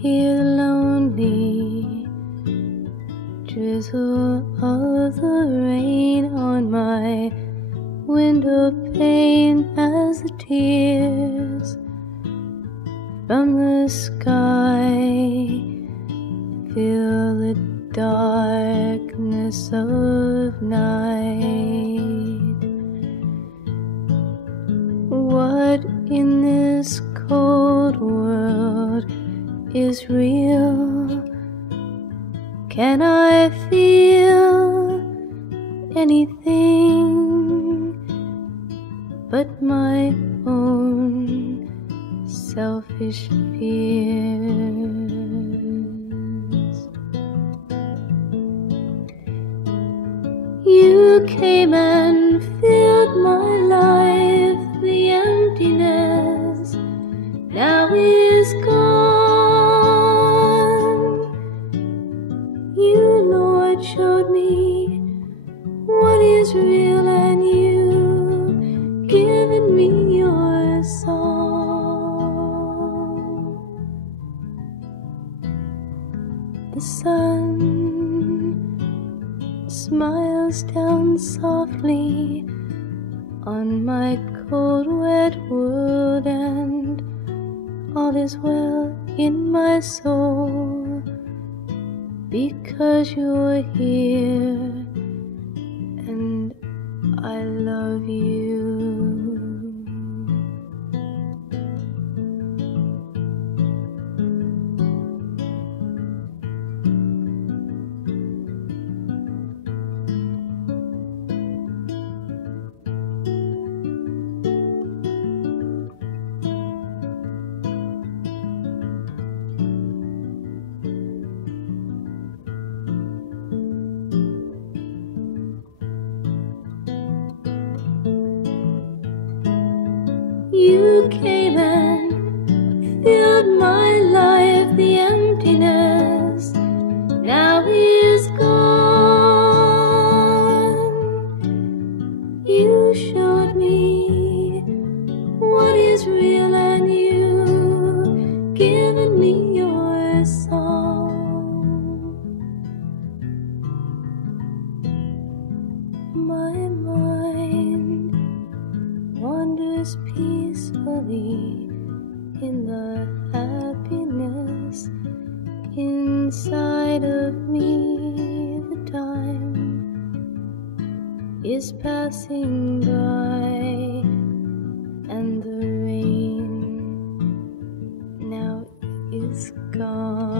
hear the lonely drizzle of the rain on my window pane as the tears from the sky fill the darkness of night. What in this cold world is real? Can I feel anything but my own selfish fears? You came and filled my life, the emptiness now is gone. You, Lord, showed me what is real, and you given me your song. The sun smiles down softly on my cold, wet world, and all is well in my soul, because you're here and I love you. You came and filled my life, the emptiness now is gone. You showed me what is real, and you given me your song. My mind wanders peacefully in the happiness inside of me. The time is passing by, and the rain now is gone.